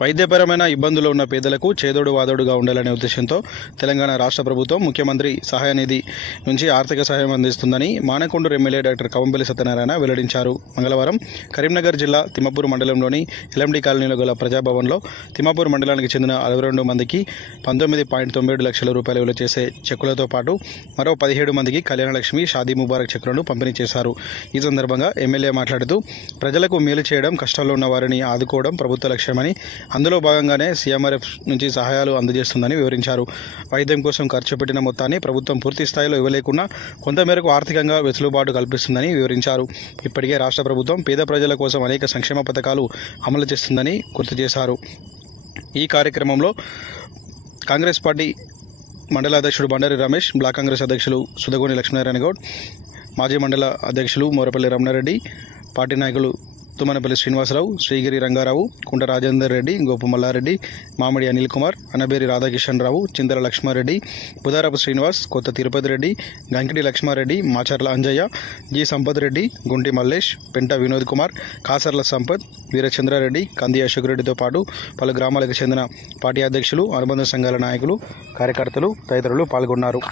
వైద్యపరమైన ఇబ్బందులు ఉన్న పేదలకు చేదోడు వాదోడుగా ఉండాలనే ఉద్దేశంతో తెలంగాణ రాష్ట్ర ప్రభుత్వం ముఖ్యమంత్రి సహాయ నిధి నుంచి ఆర్థిక సహాయం అందిస్తుందని మానకొండూరు ఎమ్మెల్యే డాక్టర్ కవంపల్లి సత్యనారాయణ వెల్లడించారు. మంగళవారం కరీంనగర్ జిల్లా తిమ్మపూర్ మండలంలోని ఎల్ఎండి కాలనీలో గల ప్రజాభవన్లో తిమ్మపూర్ మండలానికి చెందిన 62 మందికి 19.97 లక్షల రూపాయలు విలువ చేసే చెక్కులతో పాటు మరో 17 మందికి కళ్యాణలక్ష్మి షాదీ ముబారక్ చెక్కులను పంపిణీ చేశారు. ఈ సందర్భంగా ఎమ్మెల్యే మాట్లాడుతూ ప్రజలకు మేలు చేయడం, కష్టాల్లో ఉన్న వారిని ఆదుకోవడం ప్రభుత్వ లక్ష్యమని, అందులో భాగంగానే సీఎంఆర్ఎఫ్ నుంచి సహాయాలు అందజేస్తుందని వివరించారు. వైద్యం కోసం ఖర్చు పెట్టిన మొత్తాన్ని ప్రభుత్వం పూర్తి స్థాయిలో ఇవ్వలేకున్నా కొంతమేరకు ఆర్థికంగా వెసులుబాటు కల్పిస్తుందని వివరించారు. ఇప్పటికే రాష్ట్ర ప్రభుత్వం పేద ప్రజల కోసం అనేక సంక్షేమ పథకాలు అమలు చేస్తుందని గుర్తు చేశారు. ఈ కార్యక్రమంలో కాంగ్రెస్ పార్టీ మండల అధ్యక్షుడు బండారి రమేష్, బ్లాక్ కాంగ్రెస్ అధ్యక్షులు సుధగోని లక్ష్మీనారాయణ గౌడ్, మాజీ మండల అధ్యక్షులు మోరపల్లి రమణారెడ్డి, పార్టీ నాయకులు తుమ్మనపల్లి శ్రీనివాసరావు, శ్రీగిరి రంగారావు, కుంట రాజేందర్ రెడ్డి, గోపు మల్లారెడ్డి, మామిడి అనిల్ కుమార్, అనబేరి రాధాకిషన్ రావు, చింతల లక్ష్మారెడ్డి, బుధారపు శ్రీనివాస్, కొత్త తిరుపతి రెడ్డి, గంకిడి లక్ష్మారెడ్డి, మాచర్ల అంజయ్య, జి సంపత్ రెడ్డి, గుంటి మల్లేష్, పెంట వినోద్ కుమార్, కాసర్ల సంపత్, వీరచంద్రారెడ్డి, కంది అశోక్ రెడ్డితో పాటు పలు గ్రామాలకు చెందిన పార్టీ అధ్యక్షులు, అనుబంధ సంఘాల నాయకులు, కార్యకర్తలు తదితరులు పాల్గొన్నారు.